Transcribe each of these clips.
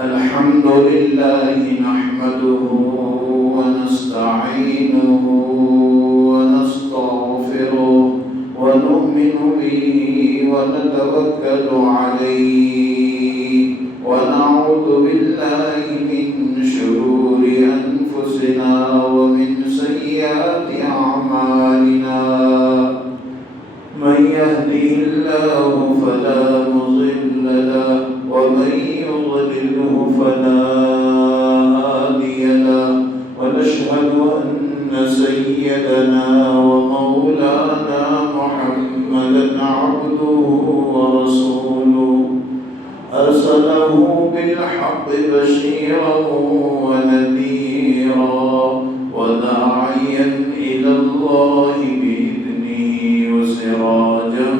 الحمد لله نحمده ونستعينه ونستغفره ونؤمن به ونتوكل عليه ونعوذ بالله من شرور أنفسنا ومن سيئات أعمالنا من يهده الله فلا مضل له ومن يضلله فلا هادي له ونشهد أن سيدنا ومولانا محمدا عبده ورسوله أرسله بالحق بشيرا ونذيرا وداعيا إلى الله بإذنه وسراجا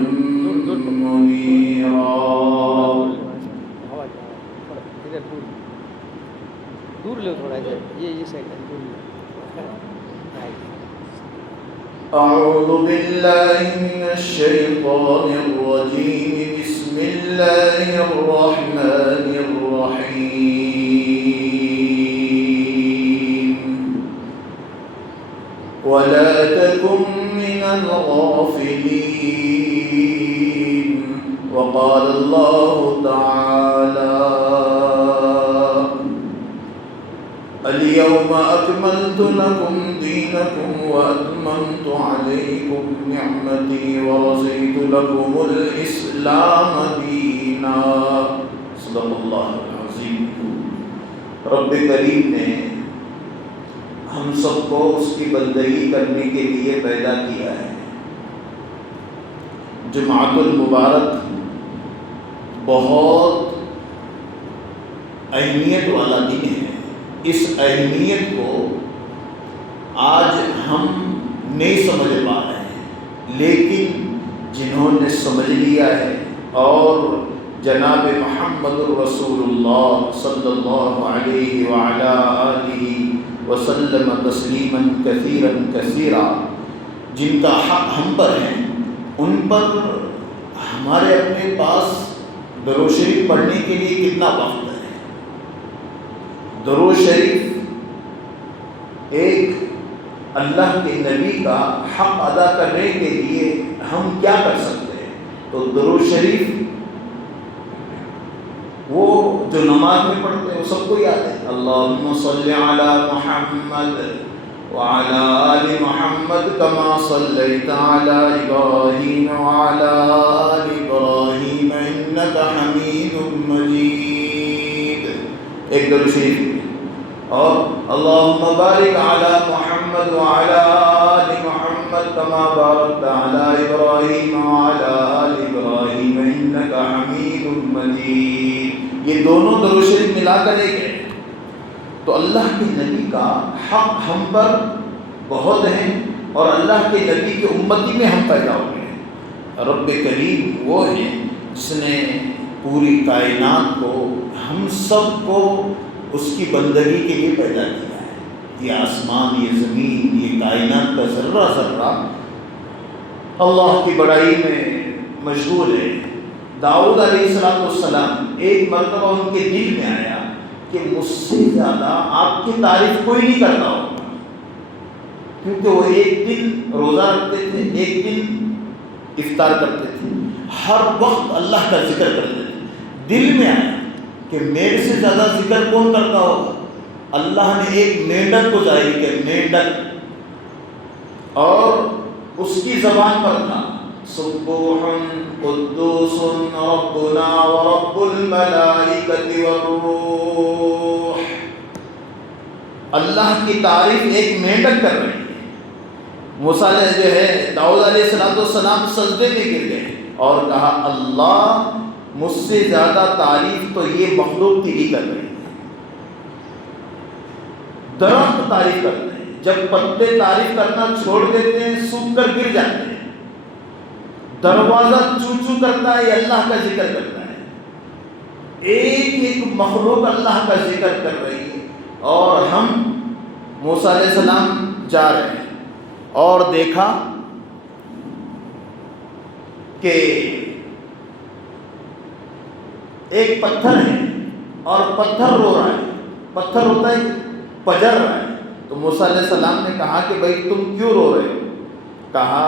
منيرا. دور لو تھوڑا سا یہ سائڈ أعوذ بالله من الشيطان الرجيم. بسم الله الرحمن الرحيم. ولا تكن من الغافلين. وقال الله تعالى اليوم أكملت لكم دينكم وأتممت عليكم نعمتي ورضيت لكم الإسلام دينا. صدق اللہ العظیم. رب کریم نے ہم سب کو اس کی بندگی کرنے کے لیے پیدا کیا ہے. جمعۃ المبارک بہت اہمیت والا دن ہے. اس اہمیت کو آج ہم نہیں سمجھ پا رہے ہیں، لیکن جنہوں نے سمجھ لیا ہے اور جناب محمد الرسول اللہ صلی اللہ علیہ وعلا آلہ وسلم تسلیما کثیرا کثیرا، جن کا حق ہم پر ہے، ان پر ہمارے اپنے پاس درود شریف پڑھنے کے لیے کتنا وقت ہے. درود شریف ایک اللہ کے نبی کا حق ادا کرنے کے لیے ہم کیا کر سکتے ہیں؟ تو درود شریف وہ جو نماز میں پڑھتے ہیں وہ سب کو یاد ہے. اللہم صلی علی محمد وعلی آل محمد کما صلیت علی ابراہیم وعلی آل ابراہیم انک حمید مجید. ایک درود شریف. اور اللہم بارک علی محمد وعلی آل محمد کما بارکت علی ابراہیم وعلی آل ابراہیم انک حمید مجید. یہ دونوں درود شریف ملا کر ایک ہے. تو اللہ کے نبی کا حق ہم پر بہت ہے اور اللہ کے نبی کی امتی میں ہم پیدا ہوئے ہیں. رب کریم وہ ہیں جس نے پوری کائنات کو، ہم سب کو اس کی بندگی کے لیے پیدا کیا ہے. یہ آسمان، یہ زمین، یہ کائنات کا ذرہ ذرہ اللہ کی بڑائی میں مشغول ہے. داؤد علیہ السلام ایک مرتبہ ان کے دل میں آیا کہ مجھ سے زیادہ آپ کی تعریف کوئی نہیں کرتا ہوگا، کیونکہ وہ ایک دن روزہ رکھتے تھے، ایک دن افطار کرتے تھے، ہر وقت اللہ کا ذکر کرتے تھے. دل میں آیا کہ میرے سے زیادہ ذکر کون کرتا ہوگا. اللہ نے ایک مینڈک کو ظاہر کیا، مینڈک، اور اس کی زبان پر تھا سبوح قدوس ربنا ورب الملائکۃ والروح. اللہ کی تعریف ایک مینڈک کر رہی ہے. موسیٰ جو ہے داؤد علیہ السلام سجدے میں گر گئے اور کہا اللہ مجھ سے زیادہ تعریف تو یہ مخلوق تیری کر رہی ہے. درخت تعریف کرتے ہیں، جب پتے تعریف کرنا چھوڑ دیتے ہیں سوکھ کر گر جاتے ہیں. دروازہ چو چو کرتا ہے، یہ اللہ کا ذکر کرتا ہے. ایک ایک مخلوق اللہ کا ذکر کر رہی ہے. اور ہم موسیٰ علیہ السلام جا رہے ہیں اور دیکھا کہ ایک پتھر ہے اور پتھر رو رہا ہے، پتھر ہوتا ہے پجر رہا ہے، تو موسیٰ علیہ السلام نے کہا کہ بھائی تم کیوں رو رہے ہو؟ کہا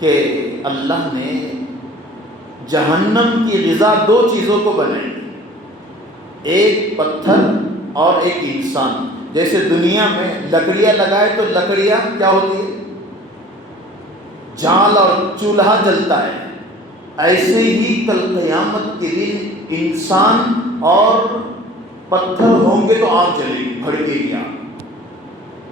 کہ اللہ نے جہنم کی غذا دو چیزوں کو بنائی، ایک پتھر اور ایک انسان۔ جیسے دنیا میں لکڑیاں لگائے تو لکڑیاں کیا ہوتی ہے؟ جال اور چولہا جلتا ہے، ایسے ہی کل قیامت کے دن انسان اور پتھر ہوں گے تو آگ جلے گی، بھڑکے گی آگ۔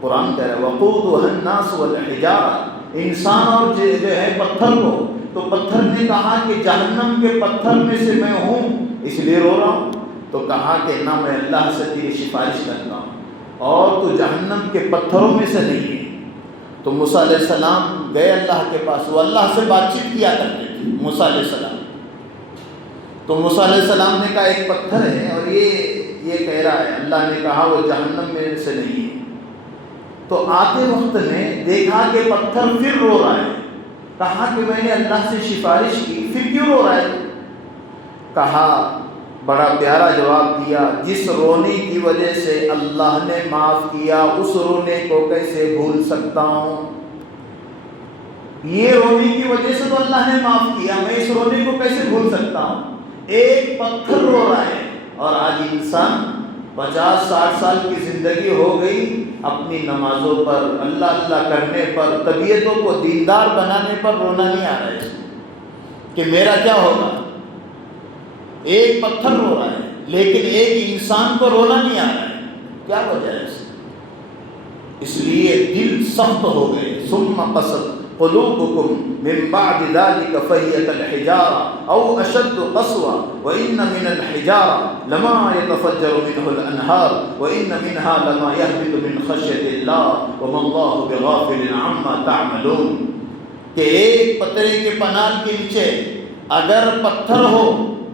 قرآن کہہ رہا ہے وَقُودُهَا النَّاسُ وَالْحِجَارَةُ، انسان اور جو ہے پتھر کو، تو پتھر نے کہا کہ جہنم کے پتھر میں سے میں ہوں اس لیے رو رہا ہوں، تو کہا کہ نہ میں اللہ سے تیری سفارش کرتا ہوں اور تو جہنم کے پتھروں میں سے نہیں ہے۔ تو موسیٰ علیہ السلام گئے اللہ کے پاس، وہ اللہ سے بات چیت کیا کرتے تھے موسیٰ علیہ السلام۔ تو موسیٰ علیہ السلام نے کہا ایک پتھر ہے اور یہ کہہ رہا ہے، اللہ نے کہا وہ جہنم میں سے نہیں ہے۔ تو آتے وقت نے دیکھا کہ پتھر پھر رو رہا ہے، کہا کہ میں نے اللہ سے سفارش کی، پھر کیوں رو رہا ہے؟ کہا بڑا پیارا جواب دیا، جس رونے کی وجہ سے اللہ نے معاف کیا اس رونے کو کیسے بھول سکتا ہوں؟ یہ رونے کی وجہ سے تو اللہ نے معاف کیا، میں اس رونے کو کیسے بھول سکتا ہوں؟ ایک پتھر رو رہا ہے اور آج انسان 50-60 سال کی زندگی ہو گئی، اپنی نمازوں پر، اللہ اللہ کرنے پر، طبیعتوں کو دیندار بنانے پر رونا نہیں آ رہا ہے کہ میرا کیا ہوگا۔ ایک پتھر رو رہا ہے لیکن ایک انسان کو رونا نہیں آ رہا ہے، کیا وجہ ہے اس لیے دل سخت ہو گئے۔ ثم قست قلوبكم من بعد ذلك فهي كالحجارة أو أشد قسوة وإن من الحجارة لما يتفجر منه الأنهار وإن منها لما يهبط من خشية الله وما الله بغافل عما تعملون، کہ ایک پتھر کے پنال کے نیچے اگر پتھر ہو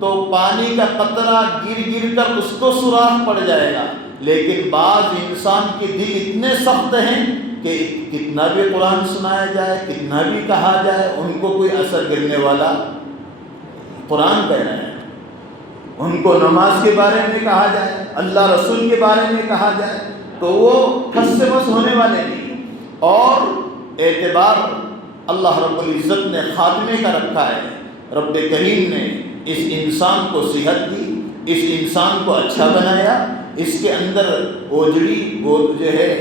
تو پانی کا قطرہ گر گر کر اس کو سوراخ پڑ جائے گا، لیکن بعض انسان کے دل اتنے سخت ہیں کہ کتنا بھی قرآن سنایا جائے، کتنا بھی کہا جائے، ان کو کوئی اثر گرنے والا، قرآن کہہ رہا ہے، ان کو نماز کے بارے میں کہا جائے، اللہ رسول کے بارے میں کہا جائے تو وہ ٹھس سے بس ہونے والے نہیں۔ اور اعتبار اللہ رب العزت نے خاتمے کا رکھا ہے، رب کریم نے اس انسان کو صحت دی، اس انسان کو اچھا بنایا، اس کے اندر اوجڑی وہ جو ہے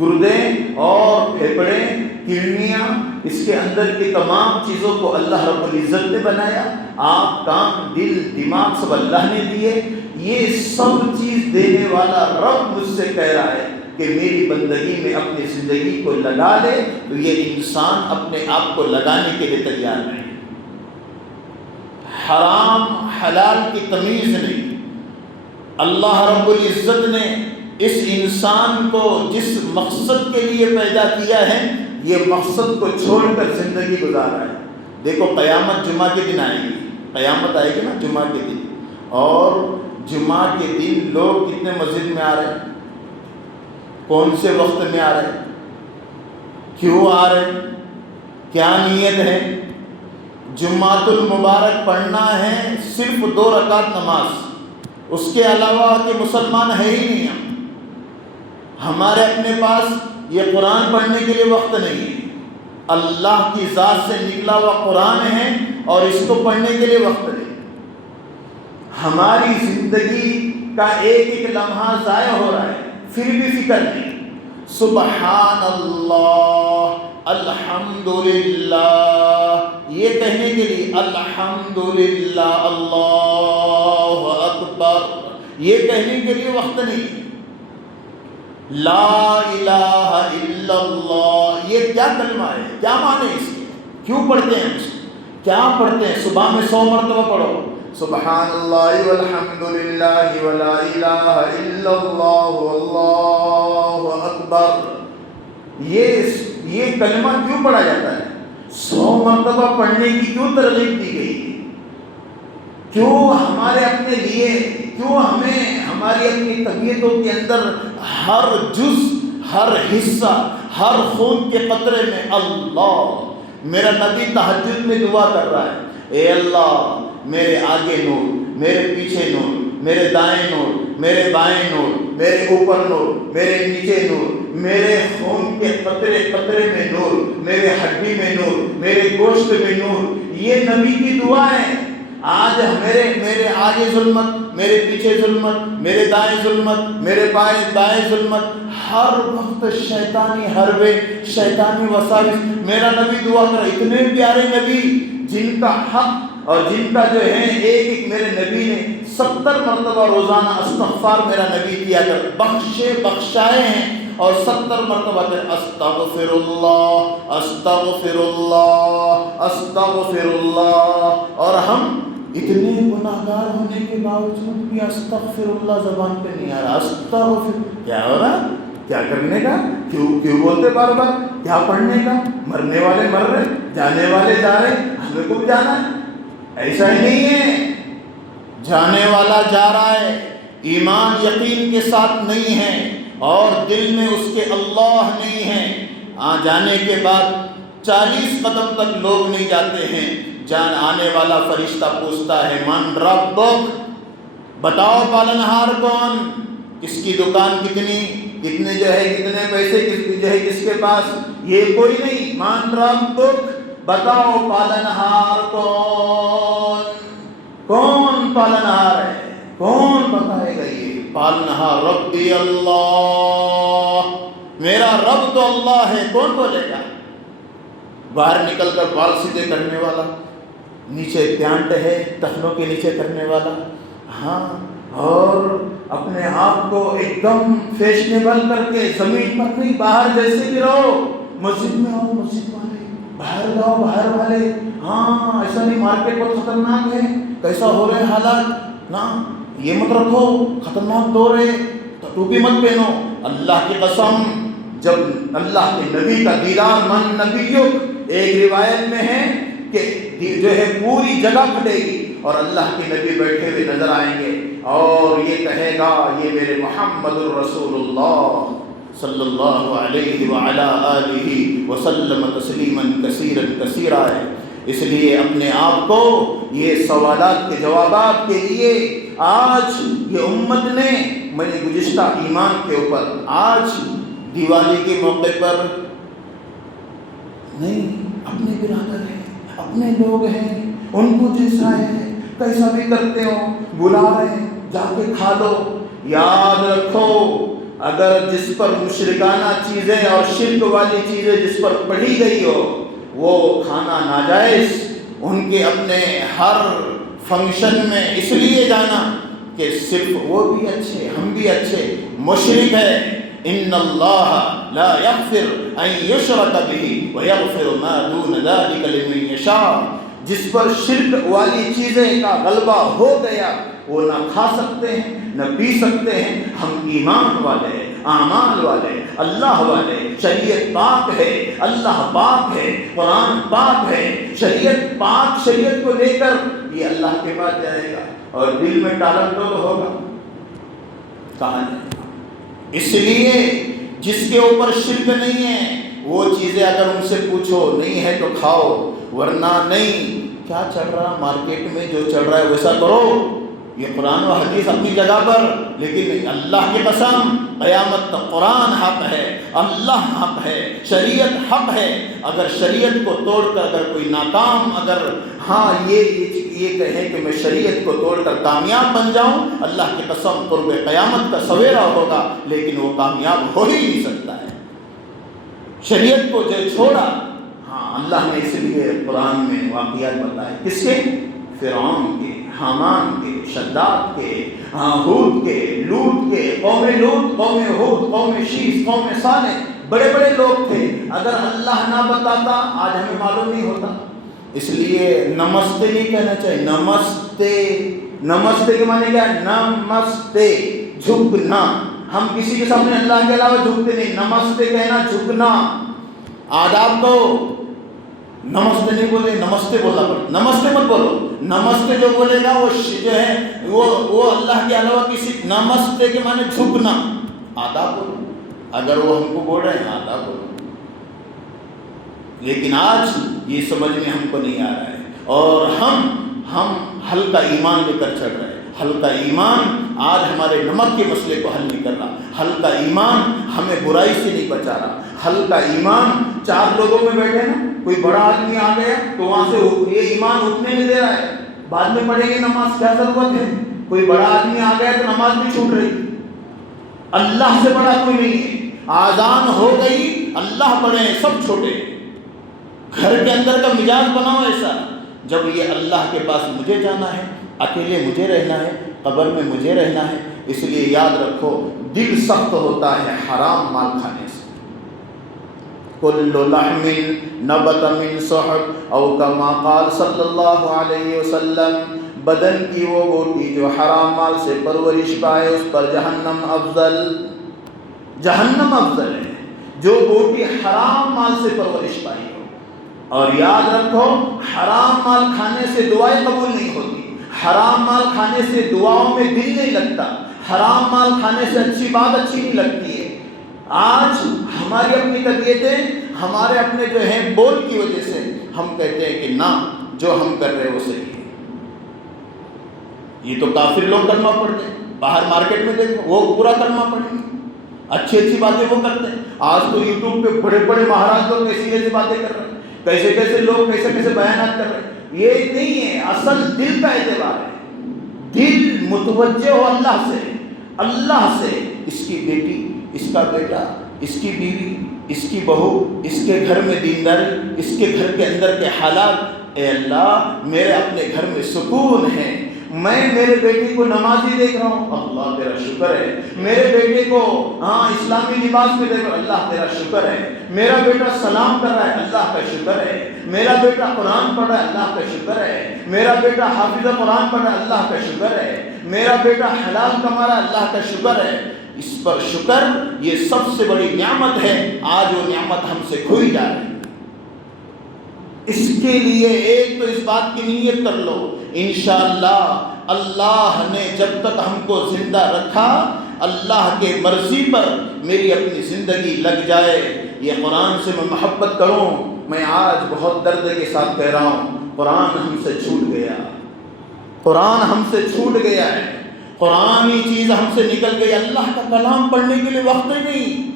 گردے اور پھیپڑے کڈنیاں، اس کے اندر کی تمام چیزوں کو اللہ رب العزت نے بنایا، آنکھ کان دل دماغ سب اللہ نے دیے۔ یہ سب چیز دینے والا رب مجھ سے کہہ رہا ہے کہ میری بندگی میں اپنی زندگی کو لگا لے، تو یہ انسان اپنے آپ کو لگانے کے لیے تیار نہیں، حرام حلال کی تمیز نہیں۔ اللہ رب العزت نے اس انسان کو جس مقصد کے لیے پیدا کیا ہے، یہ مقصد کو چھوڑ کر زندگی گزارا ہے۔ دیکھو قیامت جمعہ کے دن آئے گی، قیامت آئے گی نا جمعہ کے دن، اور جمعہ کے دن لوگ کتنے مسجد میں آ رہے ہیں، کون سے وقت میں آ رہے ہیں، کیوں آ رہے ہیں، کیا نیت ہے؟ جمعۃ المبارک پڑھنا ہے صرف 2 رکعت نماز، اس کے علاوہ کہ مسلمان ہے ہی نہیں ہم، ہمارے اپنے پاس یہ قرآن پڑھنے کے لیے وقت نہیں ہے، اللہ کی ذات سے نکلا ہوا قرآن ہے اور اس کو پڑھنے کے لیے وقت نہیں۔ ہماری زندگی کا ایک ایک لمحہ ضائع ہو رہا ہے، پھر بھی فکر نہیں۔ سبحان اللہ، الحمدللہ، یہ کہنے کے لیے الحمدللہ، اللہ اکبر، یہ کہنے کے لیے وقت نہیں۔ لا الہ الا اللہ، یہ کیا کلمہ ہے، کیا معنی ہے اس کے، کیوں پڑھتے ہیں اس کو، کیا پڑھتے ہیں؟ صبح میں 100 مرتبہ پڑھو سبحان اللہ والحمدللہ ولا الہ الا اللہ واللہ اکبر۔ یہ کلمہ کیوں پڑھا جاتا ہے؟ 100 مرتبہ پڑھنے کی کیوں ترغیب دی گئی ہے؟ کیوں ہمارے اپنے لیے، کیوں ہمیں ہماری اپنی طبیعتوں کے اندر ہر جز، ہر حصہ، ہر خون کے قطرے میں اللہ، میرا نبی تہجد میں دعا کر رہا ہے، اے اللہ میرے آگے نور، میرے پیچھے نور، میرے دائیں نور، میرے بائیں نور، میرے اوپر نور، میرے نیچے نور، میرے خون کے قطرے قطرے میں نور، میرے ہڈی میں نور، میرے گوشت میں نور. یہ نبی کی دعا ہے. آج میرے آگے ظلمت، میرے پیچھے ظلمت، میرے دائیں ظلمت، میرے بائیں ظلمت، ہر وقت شیطانی حربے، شیطانی وساوس. میرا نبی دعا کر، اتنے پیارے نبی جن کا حق اور جن کا جو ہے ایک میرے نبی نے 70 مرتبہ روزانہ استغفار میرا نبی کیا کر بخشائے ہیں. اور 70 مرتبہ پھر استغفر اللہ استغفر اللہ استغفر اللہ. اور ہم اتنے گناہگار ہونے کے باوجود بھی استغفر اللہ زبان پہ نہیں آ رہا. استغفر کیا ہو رہا؟ کیا کرنے کا؟ کیوں بولتے بار بار؟ کیا پڑھنے کا؟ مرنے والے مر رہے، جانے والے جا رہے، ہمیں کو بھی جانا ہے. ایسا ہی نہیں ہے. جانے والا جا رہا ہے، ایمان یقین کے ساتھ نہیں ہے اور دل میں اس کے اللہ نہیں ہے. جانے کے بعد 40 قدم تک لوگ نہیں جاتے ہیں. جان آنے والا فرشتہ پوچھتا ہے من ربک، بتاؤ پالنہار کون، کس کی دکان کتنی، کتنے جو ہے کتنے پیسے کس کے پاس، یہ کوئی نہیں. من ربک، بتاؤ پالنہار کون پالنہار ہے، کون بتائے گا؟ یہ پالنہار ربی اللہ، میرا رب تو اللہ ہے. کون بولے گا؟ باہر نکل کر بال سیدھے کرنے والا، نیچے پیانٹ ہے ٹخنوں کے نیچے کرنے والا، ہاں، اور اپنے آپ کو ایک دم فیشنیبل کر کے زمین پر نہیں، باہر جیسے بھی رہو، مسجد میں آؤ مسجد والے، باہر جاؤ باہر والے. ہاں ایسا نہیں مارکیٹ بہت خطرناک ہے، کیسا ہو رہے حالات نا، یہ مت رکھو، خطرناک دور ہے، ٹوپی مت پہنو. اللہ کی قسم، جب اللہ کے نبی کا دیدار من نبیوں، ایک روایت میں ہے کہ جو ہے پوری جگہ پھٹے گی اور اللہ کے نبی بیٹھے ہوئے نظر آئیں گے اور یہ کہے گا یہ میرے محمد الرسول اللہ صلی اللہ علیہ وعلا آلہ وسلم تسلیما کثیرا کثیرا ہے. اس لیے اپنے آپ کو یہ سوالات کے جوابات کے لیے آج یہ امت نے، میں نے گزشتہ ایمان کے اوپر آج دیوالی کے موقع پر نہیں، اپنے برادر ہیں، اپنے لوگ ہیں، ان کو جیسا ہے کیسا بھی کرتے ہو بلا رہے ہیں، جا کے کھا لو. یاد رکھو اگر جس پر مشرکانہ چیزیں اور شرک والی چیزیں جس پر پڑھی گئی ہو وہ کھانا ناجائز، ان کے اپنے ہر فنکشن میں اس لیے جانا کہ صرف وہ بھی اچھے ہم بھی اچھے، مشرک ہے. ان اللہ لا یغفر ان یشرک بہ ویغفر ما دون ذلک لمن یشاء. جس پر شرک والی چیزیں کا غلبہ ہو گیا وہ نہ کھا سکتے ہیں نہ پی سکتے ہیں. ہم ایمان والے، اعمال والے، اللہ والے، شریعت پاک ہے، اللہ پاک ہے، قرآن پاک ہے، شریعت پاک، شریعت کو لے کر یہ اللہ کے پاس جائے گا اور دل میں ٹالم ٹول ہوگا کہاں جائے گا. اس لیے جس کے اوپر شرک نہیں ہے وہ چیزیں اگر ان سے پوچھو نہیں ہے تو کھاؤ، ورنہ نہیں. کیا چل رہا مارکیٹ میں، جو چل رہا ہے ویسا کرو. یہ قرآن و حدیث اپنی جگہ پر، لیکن اللہ کی قسم قیامت تک قرآن حق ہے، اللہ حق ہے، شریعت حق ہے. اگر شریعت کو توڑ کر اگر کوئی ناکام، اگر ہاں یہ کہیں کہ میں شریعت کو توڑ کر کامیاب بن جاؤں، اللہ کی قسم قرب قیامت کا سویرا ہوگا لیکن وہ کامیاب ہو ہی نہیں سکتا ہے. شریعت کو جو چھوڑا، ہاں اللہ نے اس لیے قرآن میں واقعات بتائے. کس کے؟ فرعون کے، حامان کے، شداد کے، ہود کے، لوط کے، قوم لوط، قوم ہود، قوم شیس، قوم صالح، بڑے بڑے لوگ تھے. اگر اللہ نہ بتاتا آج ہمیں معلوم نہیں ہوتا. اس لیے نمستے نہیں کہنا چاہیے. نمستے، نمستے کے معنی کیا ہے؟ نمستے، جھکنا. ہم کسی کے سامنے اللہ کے علاوہ جھکتے نہیں. نمستے کہنا جھکنا. آداب کو نمستے نہیں بولے، نمستے بولنا پڑے. نمستے مت بولو. نمستے جو بولے گا وہ جو ہے وہ اللہ کے علاوہ کسی، نمستے کے معنی جھکنا. آداب بولو. اگر وہ ہم کو بول رہے ہیں آداب بولو. لیکن آج یہ سمجھ میں ہم کو نہیں آ رہا ہے اور ہم ہم ہلکا ایمان لے کر چل رہے ہیں. ہلکا ایمان آج ہمارے نمک کے مسئلے کو حل نہیں کر رہا. ہلکا ایمان ہمیں برائی سے نہیں بچا رہا. ہلکا ایمان 4 لوگوں میں بیٹھے نا, کوئی بڑا آدمی آ گیا تو وہاں سے یہ ایمان اٹھنے نہیں دے رہا ہے. بعد میں پڑھیں گے نماز, کیا ضرورت ہے. کوئی بڑا آدمی آ گیا تو نماز بھی چھوٹ رہی. اللہ سے بڑا کوئی نہیں ہے. آذان ہو گئی, اللہ پڑھیں, سب چھوٹے. گھر کے اندر کا مزاج بناؤ ایسا, جب یہ اللہ کے پاس مجھے جانا ہے, اکیلے مجھے رہنا ہے, قبر میں مجھے رہنا ہے. اس لیے یاد رکھو, دل سخت ہوتا ہے حرام مال کھانے سے. کل لحم نبت من سحت او کما قال صلی اللہ علیہ وسلم, بدن کی وہ بوٹی جو حرام مال سے پرورش پائے اس پر جہنم افضل, جہنم افضل ہے. جو بوٹی حرام مال سے پرورش پائی ہو. اور یاد رکھو, حرام مال کھانے سے دعائیں قبول نہیں ہوتی. حرام مال کھانے سے دعاؤں میں دل نہیں لگتا. حرام مال کھانے سے اچھی بات اچھی نہیں لگتی ہے. آج ہماری اپنی طبیعتیں, ہمارے اپنے جو ہیں بول کی وجہ سے ہم کہتے ہیں کہ نہ, جو ہم کر رہے ہیں وہ صحیح ہے. یہ تو کافر لوگ کلمہ پڑھتے ہیں. باہر مارکیٹ میں دیکھو, وہ پورا کلمہ پڑھیں گے, اچھی اچھی باتیں وہ کرتے ہیں. آج تو یوٹیوب پہ بڑے بڑے مہاراج لوگ کیسی کیسی باتیں کر رہے ہیں, کیسے کیسے لوگ کیسے کیسے بیانات کر رہے ہیں. یہ نہیں ہے, اصل دل کا اعتبار ہے. دل متوجہ ہو اللہ سے, اللہ سے. اس کی بیٹی, اس کا بیٹا, اس کی بیوی, اس کی بہو, اس کے گھر میں دینداری, اس کے گھر کے اندر کے حالات. اے اللہ, میرے اپنے گھر میں سکون ہے. میں میرے بیٹی کو نمازی دیکھ رہا ہوں, اللہ تیرا شکر ہے. میرے بیٹے کو اسلامی لباس میں دیکھ رہا ہوں, اللہ تیرا شکر ہے. میرا بیٹا سلام کر رہا ہے, اللہ کا شکر ہے. میرا بیٹا قرآن پڑھ رہا ہے, اللہ کا شکر ہے. میرا بیٹا حافظ قرآن پڑھ رہا ہے, اللہ کا شکر ہے. میرا بیٹا حلال کما رہا ہے, اللہ کا شکر ہے. اس پر شکر یہ سب سے بڑی نعمت ہے. آج وہ نعمت ہم سے کھوئی جا رہی ہے. اس کے لیے ایک تو اس بات کی نیت کر لو, انشاءاللہ اللہ نے جب تک ہم کو زندہ رکھا, اللہ کے مرضی پر میری اپنی زندگی لگ جائے. یہ قرآن سے میں محبت کروں. میں آج بہت درد کے ساتھ کہہ رہا ہوں, قرآن ہم سے چھوٹ گیا, قرآن ہم سے چھوٹ گیا ہے. قرآنی چیز ہم سے نکل گئی. اللہ کا کلام پڑھنے کے لیے وقت نہیں,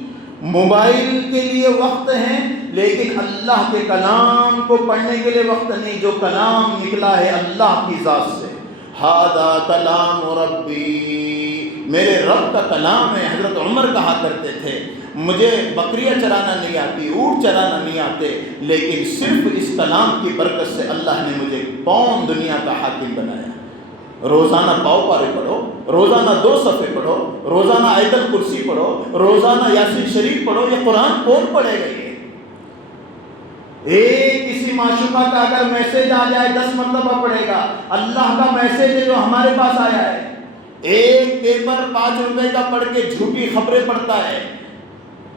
موبائل کے لیے وقت ہے, لیکن اللہ کے کلام کو پڑھنے کے لیے وقت نہیں. جو کلام نکلا ہے اللہ کی ذات سے, ھذا کلام ربی, میرے رب کا کلام ہے. حضرت عمر کہا کرتے تھے, مجھے بکریاں چرانا نہیں آتی, اونٹ چرانا نہیں آتے, لیکن صرف اس کلام کی برکت سے اللہ نے مجھے قوم دنیا کا حاکم بنایا. روزانہ پاؤ پارے پڑھو, روزانہ 2 صفحے پڑھو, روزانہ آیت الکرسی پڑھو, روزانہ یاسین شریف پڑھو. یہ قرآن کون پڑھے گا؟ یہ ایک کسی معشوقہ کا اگر میسج آ جائے 10 مرتبہ پڑھے گا. اللہ کا میسج ہے جو ہمارے پاس آیا ہے, ایک پیپر 5 روپے کا پڑھ کے جھوٹی خبریں پڑھتا ہے.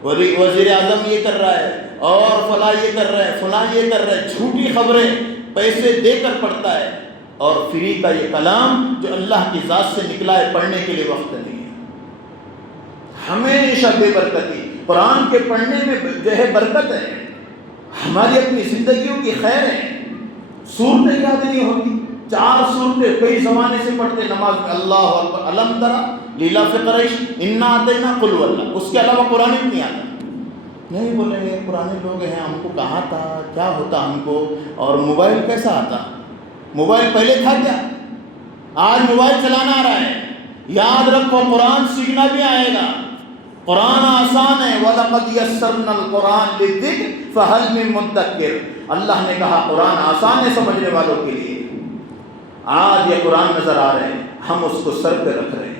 وزیر اعظم یہ کر رہا ہے, اور فلاں یہ کر رہا ہے, فلاں یہ کر رہا ہے, جھوٹی خبریں پیسے دے کر پڑھتا ہے. اور فری کا یہ کلام جو اللہ کی ذات سے نکلا ہے, پڑھنے کے لیے وقت نہیں ہے. ہمیشہ بے برکتی. قرآن کے پڑھنے میں جو ہے برکت ہے, ہماری اپنی زندگیوں کی خیر ہے. صورتیں یاد نہیں ہوتی, 4 صورتیں کئی زمانے سے پڑھتے نماز میں, اللہ اکبر, الم ترا, لیلا فی قریش, انا اعطینا, قل هو اللہ. اس کے علاوہ قرآن ہی نہیں آتا. نہیں بولیں گے پرانے لوگ ہیں, ہم کو کہاں تھا, کیا ہوتا ہم کو, اور موبائل کیسا آتا. موبائل پہلے تھا کیا؟ آج موبائل چلانا آ رہا ہے. یاد رکھو, قرآن سیکھنا بھی آئے گا. قرآن آسان ہے. وَلَقَدْ يَسَّرْنَا الْقُرْآنَ لِلذِّكْرِ فَهَلْ مِن مُدَّكِّرٍ. اللہ نے کہا قرآن آسان ہے سمجھنے والوں کے لیے. آج یہ قرآن نظر آ رہے ہیں, ہم اس کو سر پہ رکھ رہے ہیں.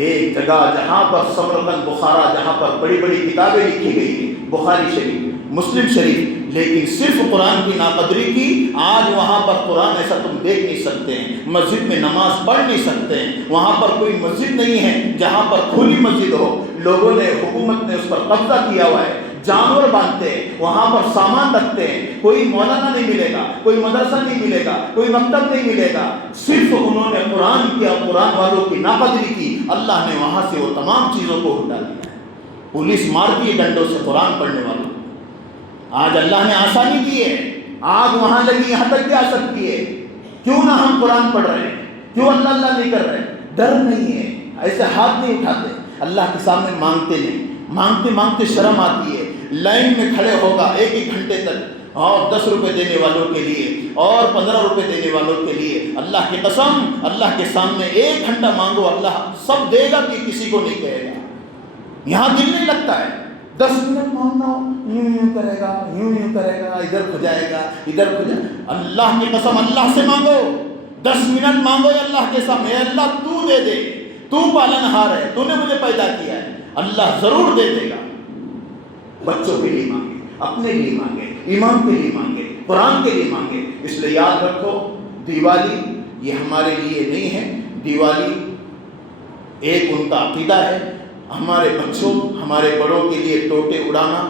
ایک جگہ جہاں پر سمرقند بخارا, جہاں پر بڑی بڑی کتابیں لکھی گئی ہیں, بخاری شریف, مسلم شریف, لیکن صرف قرآن کی ناقدری کی. آج وہاں پر قرآن ایسا تم دیکھ نہیں سکتے ہیں. مسجد میں نماز پڑھ نہیں سکتے ہیں. وہاں پر کوئی مسجد نہیں ہے جہاں پر کھلی مسجد ہو. لوگوں نے, حکومت نے اس پر قبضہ کیا ہوا ہے. جانور باندھتے ہیں, وہاں پر سامان رکھتے ہیں. کوئی مولانا نہیں ملے گا, کوئی مدرسہ نہیں ملے گا, کوئی مکتب نہیں ملے گا. صرف انہوں نے قرآن کیا, قرآن والوں کی ناقدری کی. اللہ نے وہاں سے وہ تمام چیزوں کو ہٹا دیا. پولیس مارتی ہے ڈنڈوں سے قرآن پڑھنے والوں. آج اللہ نے آسانی کی ہے, آگ وہاں لگی یہاں تک بھی آ سکتی ہے. کیوں نہ ہم قرآن پڑھ رہے ہیں؟ کیوں اللہ اللہ نہیں کر رہے؟ ڈر نہیں ہے، ایسے ہاتھ نہیں اٹھاتے، اللہ کے سامنے مانگتے نہیں، مانگتے مانگتے شرم آتی ہے، لائن میں کھڑے ہوگا 1 گھنٹے تک، اور 10 روپے دینے والوں کے لیے اور 15 روپے دینے والوں کے لیے، اللہ کی قسم اللہ کے سامنے 1 گھنٹہ مانگو، اللہ سب دے گا کہ کسی کو نہیں کہے گا۔ یہاں دل نہیں لگتا ہے، 10 منٹ مانگنا ہو یوں کرے گا، یوں کرے گا، ادھر کھو جائے گا، ادھر کھو جائے گا۔ اللہ کی قسم اللہ سے مانگو، 10 منٹ مانگو اللہ کے سامنے، اللہ تو دے دے، تو پالنہار ہے، تو نے مجھے پیدا کیا ہے، اللہ ضرور دے دے گا۔ بچوں کے لیے مانگے، اپنے لیے مانگے، ایمان کے لیے مانگے، قرآن کے لیے مانگے۔ اس لیے یاد رکھو دیوالی یہ ہمارے لیے نہیں ہے، دیوالی ایک ان کا عقیدہ ہے۔ ہمارے بچوں ہمارے بڑوں کے لیے ٹوٹے اڑانا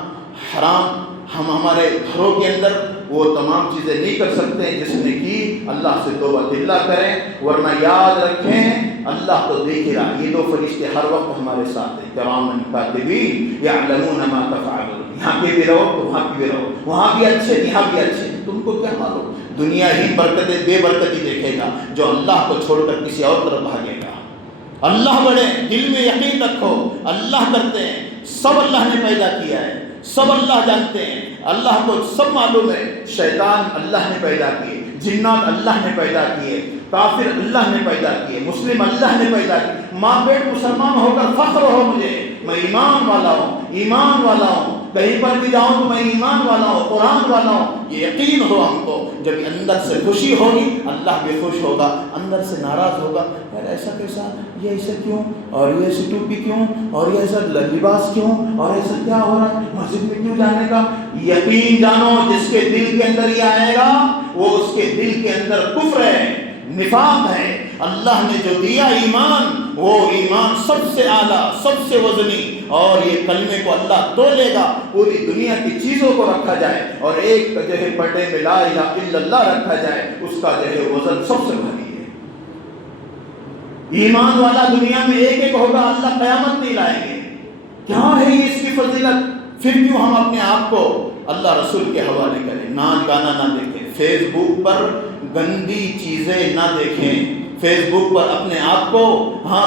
حرام، ہم ہمارے گھروں کے اندر وہ تمام چیزیں نہیں کر سکتے، جس نے کی اللہ سے توبہ اللہ کریں، ورنہ یاد رکھیں اللہ تو دیکھ رہا۔ یہ 2 فرشتے ہر وقت ہمارے ساتھ ہیں، کراما کاتبین یعلمون ما تفعلون۔ یہاں کے بھی رہو تو وہاں کے بھی رہو، وہاں بھی اچھے یہاں بھی اچھے، تم کو کیا معلوم؟ دنیا ہی برکتیں بے برکتی دیکھے گا جو اللہ کو چھوڑ کر کسی اور طرف بھاگے گا۔ اللہ بڑے، دل میں یقین رکھو، اللہ کرتے ہیں، سب اللہ نے پیدا کیا ہے، سب اللہ جانتے ہیں، اللہ کو سب معلوم ہے۔ شیطان اللہ نے پیدا کیے، جنات اللہ نے پیدا کیے، کافر اللہ نے پیدا کیے، مسلم اللہ نے پیدا کیے۔ ماں بیٹ مسلمان ہو کر فخر ہو مجھے، میں ایمان والا ہوں، ایمان والا ہوں، کہیں پر بھی جاؤں تو میں ایمان والا ہوں، قرآن والا ہوں، یہ یقین ہو ہم کو۔ جب اندر سے خوشی ہوگی اللہ بھی خوش ہوگا، اندر سے ناراض ہوگا، یار ایسا کیسا، یہ ایسا کیوں، اور یہ ایسی ٹوپی کیوں، اور یہ ایسا لباس کیوں، اور ایسا کیا ہو رہا ہے، مسجد میں کیوں جانے کا؟ یقین جانو جس کے دل کے اندر یہ آئے گا وہ اس کے دل کے اندر کفر ہے، نفاق ہے۔ اللہ نے جو دیا ایمان، وہ ایمان سب سے اعلیٰ، سب سے وزنی، اور یہ کلمے کو اللہ تولے گا، پوری دنیا کی چیزوں کو رکھا جائے اور ایک جو ہے پردے میں لا الہ الا اللہ رکھا جائے، اس کا جو ہے وزن سب سے بھاری ہے۔ ایمان والا دنیا میں ایک ہوگا، اللہ قیامت نہیں لائیں گے۔ کیا ہے یہ اس کی فضیلت؟ پھر کیوں ہم اپنے آپ کو اللہ رسول کے حوالے کریں؟ ناچ گانا نہ دیکھیں، فیس بک پر گندی چیزیں نہ دیکھیں، فیس بک پر اپنے آپ کو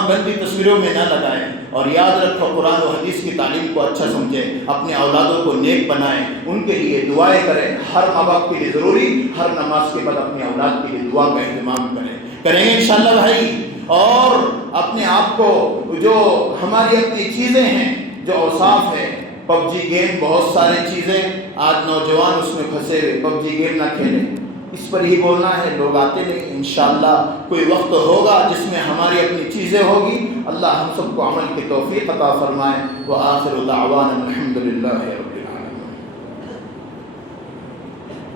گندی تصویروں میں نہ لگائیں، اور یاد رکھو قرآن و حدیث کی تعلیم کو اچھا سمجھیں، اپنے اولادوں کو نیک بنائیں، ان کے لیے دعائیں کریں، ہر ماں باپ کے لیے ضروری ہر نماز کے بعد اپنے اولاد کے لیے دعا کا اہتمام کریں گے انشاءاللہ بھائی۔ اور اپنے آپ کو جو ہماری اپنی چیزیں ہیں جو اوصاف ہے، پب جی گیم، بہت سارے چیزیں آج نوجوان اس میں پھنسے ہوئے، پب جی گیم نہ کھیلیں، اس پر ہی بولنا ہے، لوگ آتے نہیں۔ انشاءاللہ کوئی وقت ہوگا جس میں ہماری اپنی چیزیں ہوگی، اللہ ہم سب کو عمل کی توفیق عطا فرمائے۔ وآخر دعوانا الحمدللہ رب